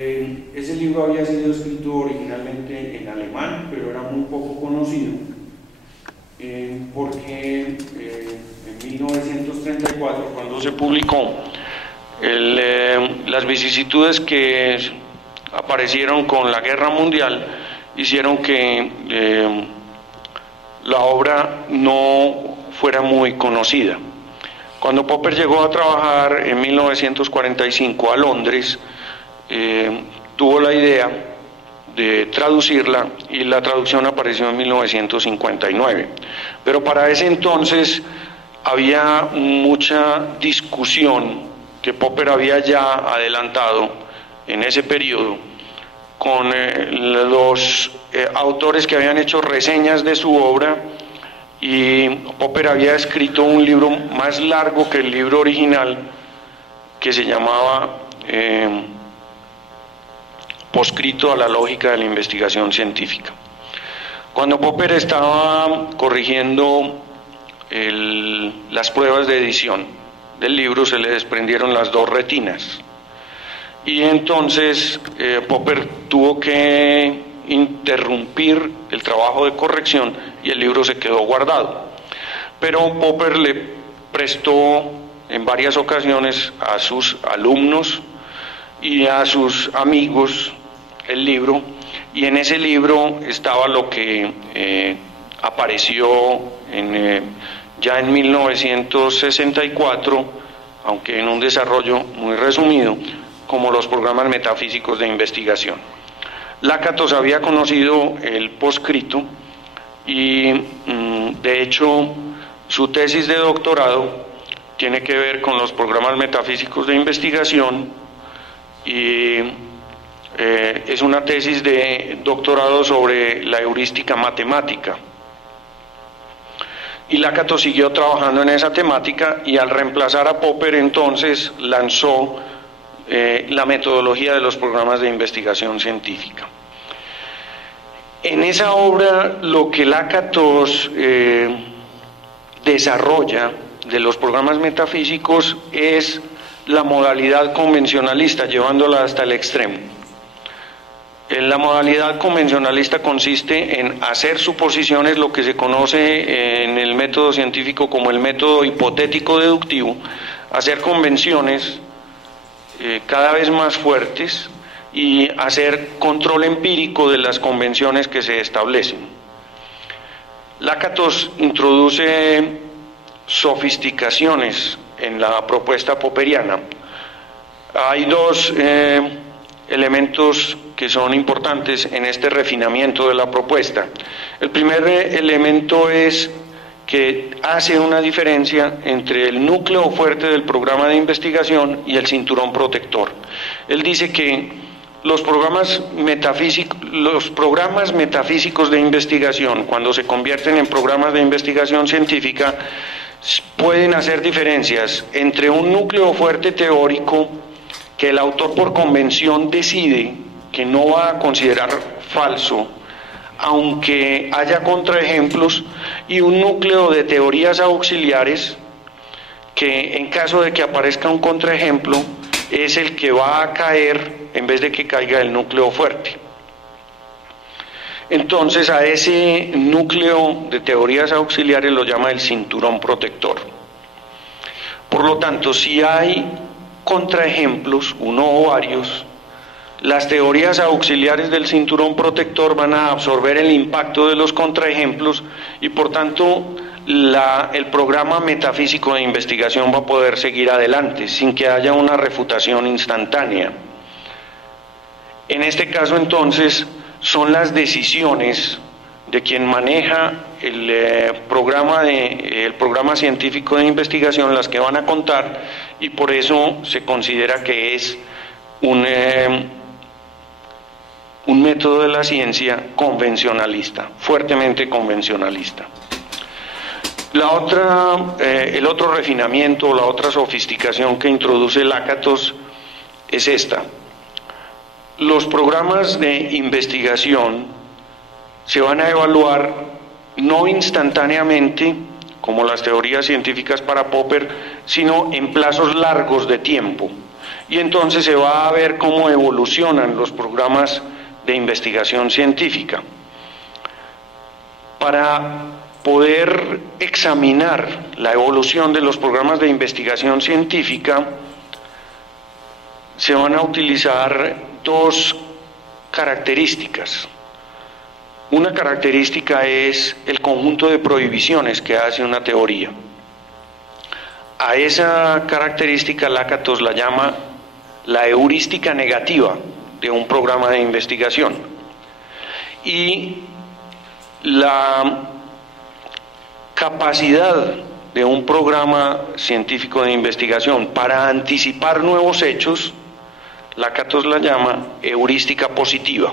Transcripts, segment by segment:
Ese libro había sido escrito originalmente en alemán, pero era muy poco conocido, porque en 1934, cuando se publicó, las vicisitudes que aparecieron con la Guerra Mundial hicieron que la obra no fuera muy conocida. Cuando Popper llegó a trabajar en 1945 a Londres, tuvo la idea de traducirla y la traducción apareció en 1959. Pero para ese entonces había mucha discusión que Popper había ya adelantado en ese periodo con los autores que habían hecho reseñas de su obra, y Popper había escrito un libro más largo que el libro original que se llamaba Poscrito a la lógica de la investigación científica. Cuando Popper estaba corrigiendo las pruebas de edición del libro, se le desprendieron las dos retinas, y entonces Popper tuvo que interrumpir el trabajo de corrección y el libro se quedó guardado. Pero Popper le prestó en varias ocasiones a sus alumnos y a sus amigos el libro, y en ese libro estaba lo que apareció ya en 1964, aunque en un desarrollo muy resumido, como los programas metafísicos de investigación. Lakatos había conocido el poscrito y de hecho su tesis de doctorado tiene que ver con los programas metafísicos de investigación, y es una tesis de doctorado sobre la heurística matemática. Y Lakatos siguió trabajando en esa temática, y al reemplazar a Popper entonces lanzó la metodología de los programas de investigación científica. En esa obra lo que Lakatos desarrolla de los programas metafísicos es la modalidad convencionalista, llevándola hasta el extremo. La modalidad convencionalista consiste en hacer suposiciones, lo que se conoce en el método científico como el método hipotético deductivo, hacer convenciones cada vez más fuertes y hacer control empírico de las convenciones que se establecen. Lakatos introduce sofisticaciones en la propuesta popperiana. Hay dos elementos que son importantes en este refinamiento de la propuesta. El primer elemento es que hace una diferencia entre el núcleo fuerte del programa de investigación y el cinturón protector. Él dice que los programas metafísicos de investigación, cuando se convierten en programas de investigación científica, pueden hacer diferencias entre un núcleo fuerte teórico que el autor por convención decide que no va a considerar falso, aunque haya contraejemplos, y un núcleo de teorías auxiliares que, en caso de que aparezca un contraejemplo, es el que va a caer en vez de que caiga el núcleo fuerte. Entonces a ese núcleo de teorías auxiliares lo llama el cinturón protector. Por lo tanto, si hay contraejemplos, uno o varios, las teorías auxiliares del cinturón protector van a absorber el impacto de los contraejemplos, y por tanto el programa metafísico de investigación va a poder seguir adelante sin que haya una refutación instantánea. En este caso entonces son las decisiones de quien maneja el programa científico de investigación las que van a contar, y por eso se considera que es un método de la ciencia convencionalista, fuertemente convencionalista. El otro refinamiento, la otra sofisticación que introduce Lakatos es esta. Los programas de investigación se van a evaluar no instantáneamente, como las teorías científicas para Popper, sino en plazos largos de tiempo. y entonces se va a ver cómo evolucionan los programas de investigación científica. Para poder examinar la evolución de los programas de investigación científica, se van a utilizar dos características. Una característica es el conjunto de prohibiciones que hace una teoría. A esa característica Lakatos la llama la heurística negativa de un programa de investigación. Y la capacidad de un programa científico de investigación para anticipar nuevos hechos, Lakatos la llama heurística positiva.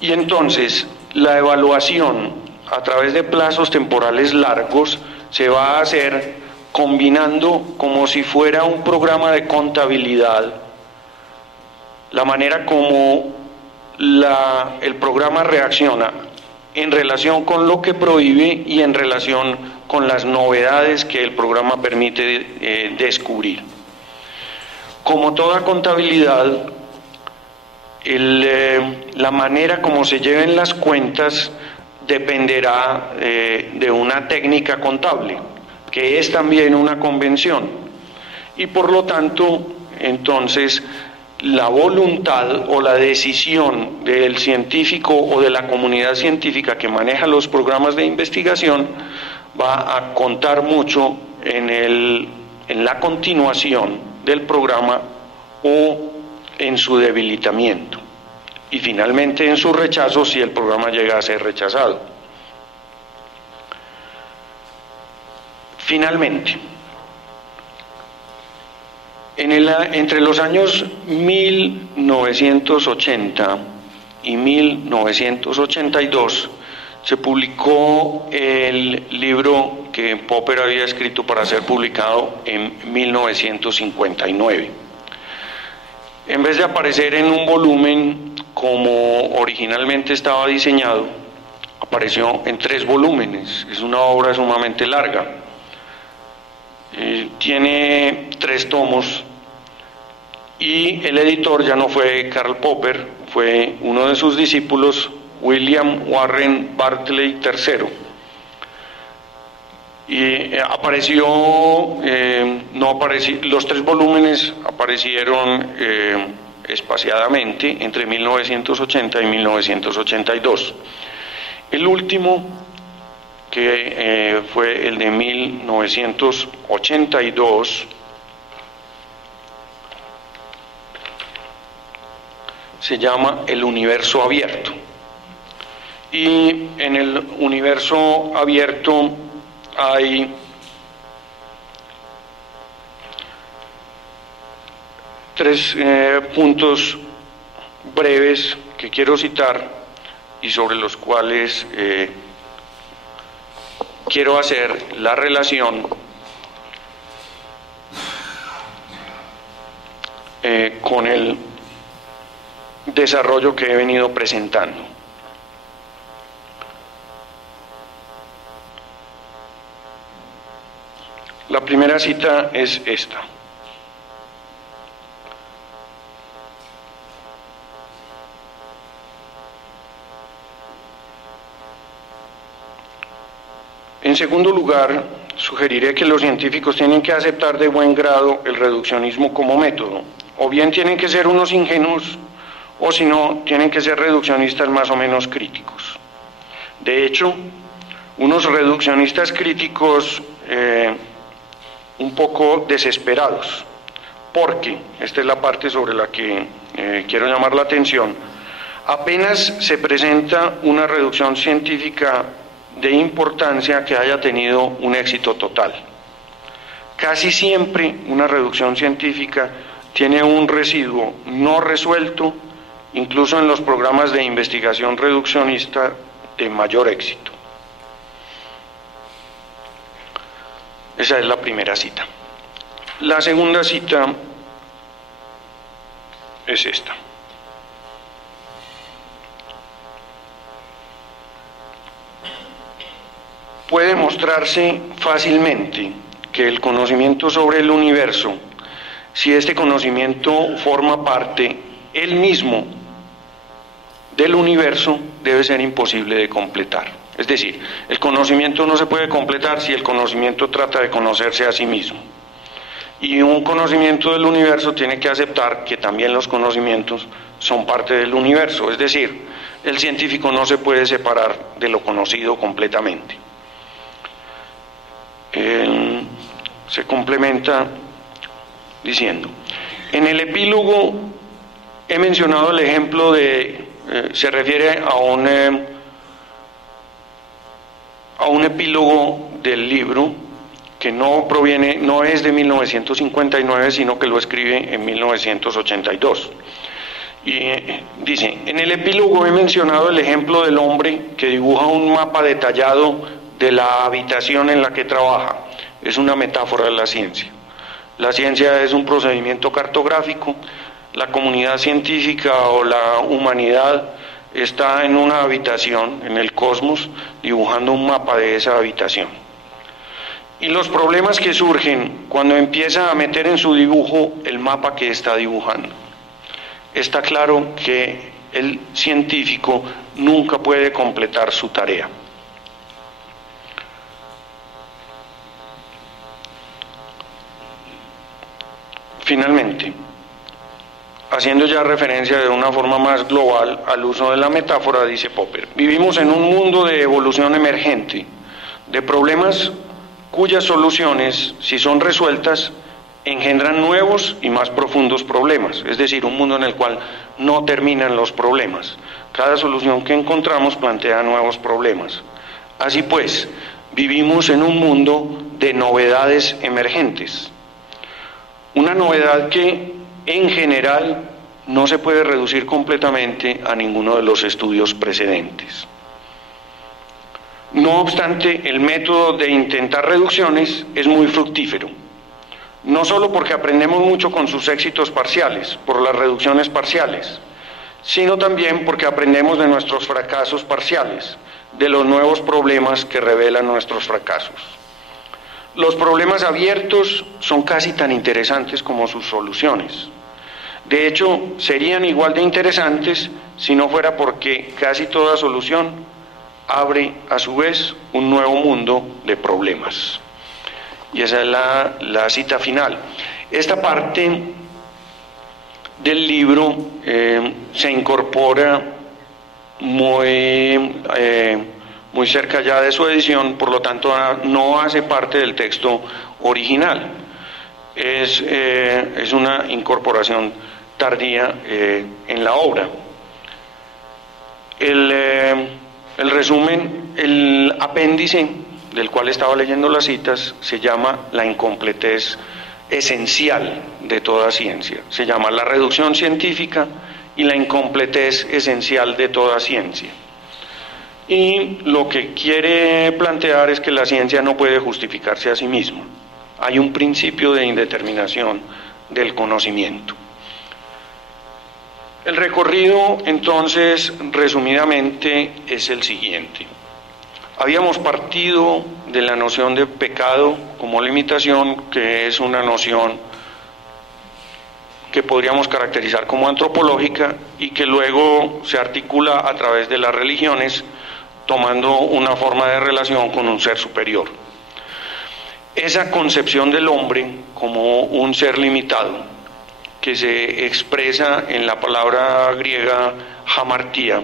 Y entonces la evaluación a través de plazos temporales largos se va a hacer combinando como si fuera un programa de contabilidad la manera como el programa reacciona en relación con lo que prohíbe y en relación con las novedades que el programa permite descubrir. Como toda contabilidad, la manera como se lleven las cuentas dependerá de una técnica contable, que es también una convención, y por lo tanto, entonces, la voluntad o la decisión del científico o de la comunidad científica que maneja los programas de investigación va a contar mucho en la continuación del programa o en su debilitamiento, y finalmente en su rechazo si el programa llega a ser rechazado. Finalmente, entre los años 1980 y 1982 se publicó el libro que Popper había escrito para ser publicado en 1959. En vez de aparecer en un volumen como originalmente estaba diseñado, apareció en 3 volúmenes. Es una obra sumamente larga. Tiene 3 tomos y el editor ya no fue Karl Popper, fue uno de sus discípulos, William Warren Bartley III. Y los 3 volúmenes aparecieron espaciadamente entre 1980 y 1982. El último, que fue el de 1982, se llama El universo abierto. Y en el universo abierto hay tres puntos breves que quiero citar y sobre los cuales quiero hacer la relación con el desarrollo que he venido presentando. La primera cita es esta. En segundo lugar, sugeriré que los científicos tienen que aceptar de buen grado el reduccionismo como método. O bien tienen que ser unos ingenuos, o si no, tienen que ser reduccionistas más o menos críticos. De hecho, unos reduccionistas críticos un poco desesperados, porque, esta es la parte sobre la que quiero llamar la atención, apenas se presenta una reducción científica de importancia que haya tenido un éxito total. Casi siempre una reducción científica tiene un residuo no resuelto, incluso en los programas de investigación reduccionista de mayor éxito. Esa es la primera cita. La segunda cita es esta. Puede mostrarse fácilmente que el conocimiento sobre el universo si este conocimiento forma parte él mismo del universo, debe ser imposible de completar. Es decir, el conocimiento no se puede completar si el conocimiento trata de conocerse a sí mismo. Y un conocimiento del universo tiene que aceptar que también los conocimientos son parte del universo. Es decir, el científico no se puede separar de lo conocido completamente. Se complementa diciendo, en el epílogo he mencionado el ejemplo de, se refiere a un epílogo del libro que no es de 1959, sino que lo escribe en 1982. Y dice, en el epílogo he mencionado el ejemplo del hombre que dibuja un mapa detallado de la habitación en la que trabaja. Es una metáfora de la ciencia. La ciencia es un procedimiento cartográfico. La comunidad científica o la humanidad está en una habitación, en el cosmos, dibujando un mapa de esa habitación. Y los problemas que surgen cuando empieza a meter en su dibujo el mapa que está dibujando. Está claro que el científico nunca puede completar su tarea. Finalmente, haciendo ya referencia de una forma más global al uso de la metáfora, dice Popper, vivimos en un mundo de evolución emergente, de problemas cuyas soluciones, si son resueltas, engendran nuevos y más profundos problemas, es decir, un mundo en el cual no terminan los problemas. Cada solución que encontramos plantea nuevos problemas. Así pues, vivimos en un mundo de novedades emergentes. Una novedad que, en general, no se puede reducir completamente a ninguno de los estudios precedentes. No obstante, el método de intentar reducciones es muy fructífero. No solo porque aprendemos mucho con sus éxitos parciales, por las reducciones parciales, sino también porque aprendemos de nuestros fracasos parciales, de los nuevos problemas que revelan nuestros fracasos. Los problemas abiertos son casi tan interesantes como sus soluciones. De hecho, serían igual de interesantes si no fuera porque casi toda solución abre a su vez un nuevo mundo de problemas. Y esa es la cita final. Esta parte del libro se incorpora muy cerca ya de su edición, por lo tanto no hace parte del texto original. Es una incorporación tardía en la obra. El resumen, el apéndice del cual estaba leyendo las citas, se llama la incompletez esencial de toda ciencia. Se llama la reducción científica y la incompletez esencial de toda ciencia. Y lo que quiere plantear es que la ciencia no puede justificarse a sí misma. Hay un principio de indeterminación del conocimiento. El recorrido, entonces, resumidamente, es el siguiente. Habíamos partido de la noción de pecado como limitación, que es una noción que podríamos caracterizar como antropológica y que luego se articula a través de las religiones, tomando una forma de relación con un ser superior. Esa concepción del hombre como un ser limitado, que se expresa en la palabra griega hamartia,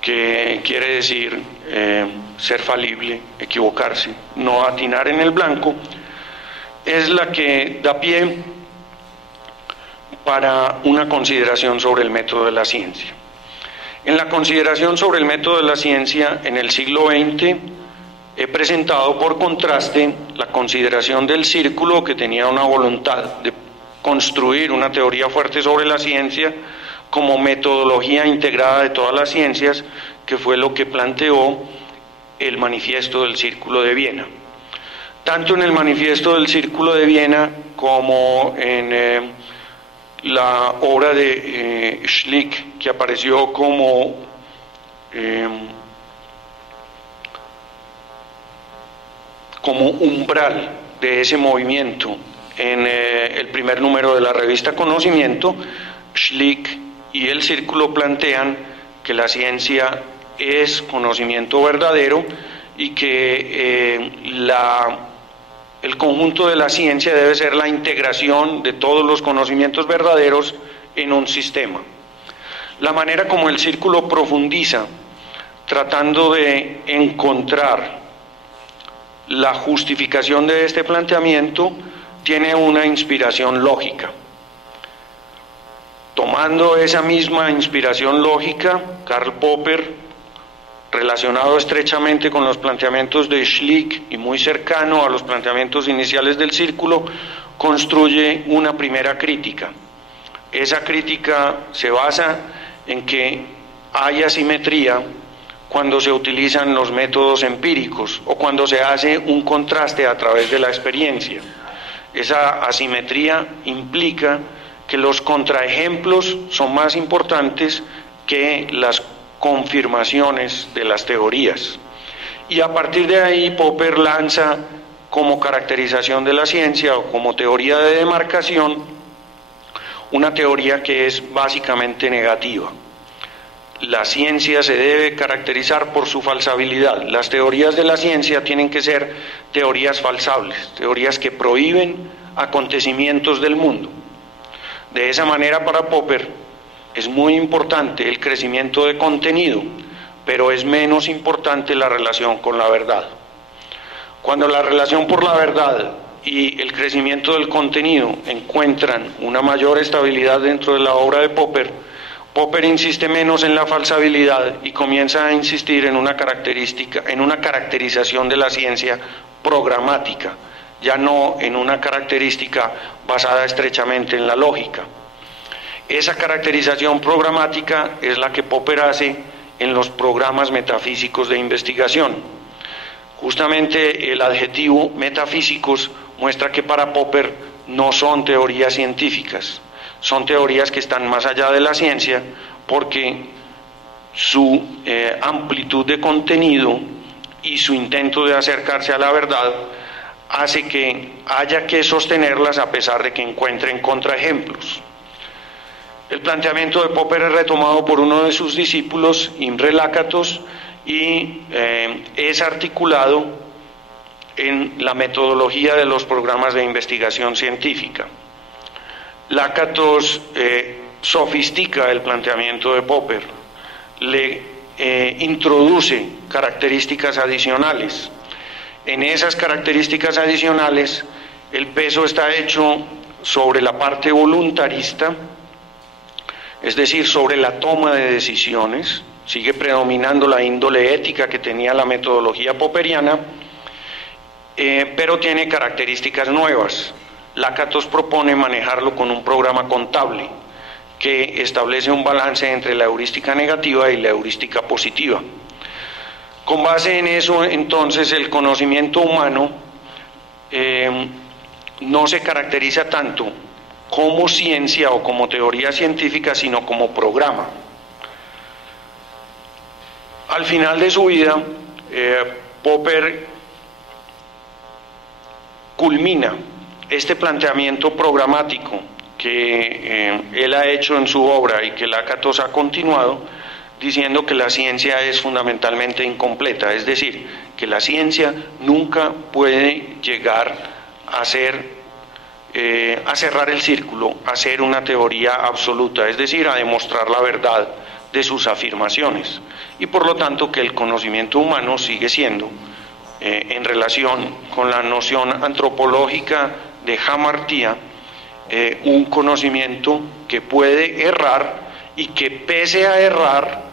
que quiere decir ser falible, equivocarse, no atinar en el blanco, es la que da pie para una consideración sobre el método de la ciencia. En la consideración sobre el método de la ciencia en el siglo XX he presentado por contraste la consideración del círculo, que tenía una voluntad de construir una teoría fuerte sobre la ciencia como metodología integrada de todas las ciencias, que fue lo que planteó el manifiesto del Círculo de Viena. Tanto en el manifiesto del Círculo de Viena como en la obra de Schlick, que apareció como umbral de ese movimiento en el primer número de la revista Conocimiento, Schlick y el Círculo plantean que la ciencia es conocimiento verdadero y que el conjunto de la ciencia debe ser la integración de todos los conocimientos verdaderos en un sistema. La manera como el Círculo profundiza, tratando de encontrar la justificación de este planteamiento, tiene una inspiración lógica. Tomando esa misma inspiración lógica, Karl Popper, relacionado estrechamente con los planteamientos de Schlick y muy cercano a los planteamientos iniciales del Círculo, construye una primera crítica. Esa crítica se basa en que hay asimetría cuando se utilizan los métodos empíricos o cuando se hace un contraste a través de la experiencia. Esa asimetría implica que los contraejemplos son más importantes que las confirmaciones de las teorías. Y a partir de ahí Popper lanza como caracterización de la ciencia o como teoría de demarcación una teoría que es básicamente negativa. La ciencia se debe caracterizar por su falsabilidad. Las teorías de la ciencia tienen que ser teorías falsables, teorías que prohíben acontecimientos del mundo. De esa manera, para Popper es muy importante el crecimiento de contenido, pero es menos importante la relación con la verdad. Cuando la relación por la verdad y el crecimiento del contenido encuentran una mayor estabilidad dentro de la obra de Popper, Popper insiste menos en la falsabilidad y comienza a insistir en una caracterización de la ciencia programática, ya no en una característica basada estrechamente en la lógica. Esa caracterización programática es la que Popper hace en los programas metafísicos de investigación. Justamente el adjetivo metafísicos muestra que para Popper no son teorías científicas, son teorías que están más allá de la ciencia porque su amplitud de contenido y su intento de acercarse a la verdad hace que haya que sostenerlas a pesar de que encuentren contraejemplos. El planteamiento de Popper es retomado por uno de sus discípulos, Imre Lakatos, y es articulado en la metodología de los programas de investigación científica. Lakatos sofistica el planteamiento de Popper, le introduce características adicionales. En esas características adicionales, el peso está hecho sobre la parte voluntarista, es decir, sobre la toma de decisiones. Sigue predominando la índole ética que tenía la metodología popperiana, pero tiene características nuevas. Lakatos propone manejarlo con un programa contable que establece un balance entre la heurística negativa y la heurística positiva. Con base en eso, entonces, el conocimiento humano no se caracteriza tanto como ciencia o como teoría científica, sino como programa. Al final de su vida, Popper culmina este planteamiento programático que él ha hecho en su obra y que Lakatos ha continuado, diciendo que la ciencia es fundamentalmente incompleta, es decir, que la ciencia nunca puede llegar a cerrar el círculo, a ser una teoría absoluta, es decir, a demostrar la verdad de sus afirmaciones, y por lo tanto que el conocimiento humano sigue siendo, en relación con la noción antropológica de Hamartía, un conocimiento que puede errar y que pese a errar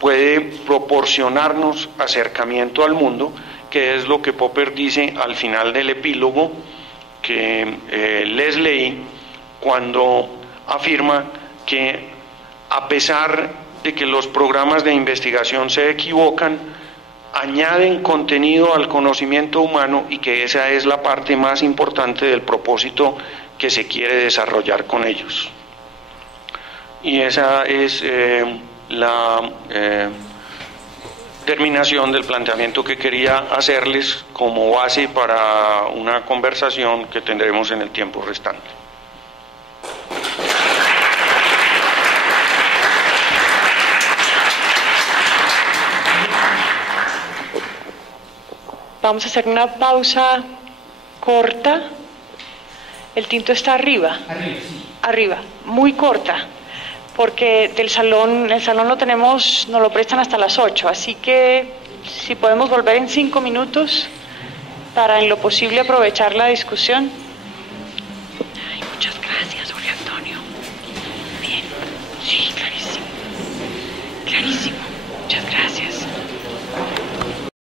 puede proporcionarnos acercamiento al mundo, que es lo que Popper dice al final del epílogo que les leí, cuando afirma que a pesar de que los programas de investigación se equivocan, añaden contenido al conocimiento humano y que esa es la parte más importante del propósito que se quiere desarrollar con ellos. Y esa es terminación del planteamiento que quería hacerles como base para una conversación que tendremos en el tiempo restante. Vamos a hacer una pausa corta. El tinto está arriba. Arriba, sí. Arriba, muy corta, porque el salón nos lo prestan hasta las 8, así que si podemos volver en 5 minutos para en lo posible aprovechar la discusión. Ay, muchas gracias, Jorge Antonio. Bien, sí, clarísimo.